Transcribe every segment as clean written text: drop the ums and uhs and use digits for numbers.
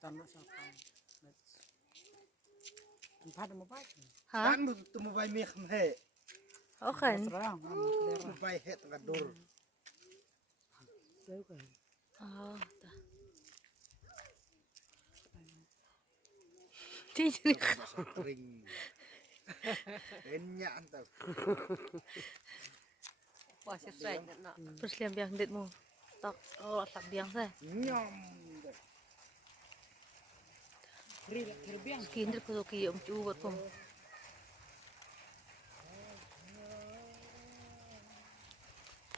Tamak siapa? Tempat mau baik. Hah? Kan tu mau bayi meh meh. Oh kan? Terang, Mau bayi het tengah dur. jauh kan. Oh, dah. Tidak. Ring. Enyak entah. Wah, sesuai nak. Perseliam biang ditmu. Tak, oh tak biang saya. Nyom. Terbiang. Kinder ko kiyom cuwat ko.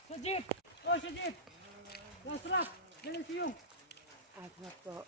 Sajid, oh Sajid, wasraf, jalan siung. Asraf kok.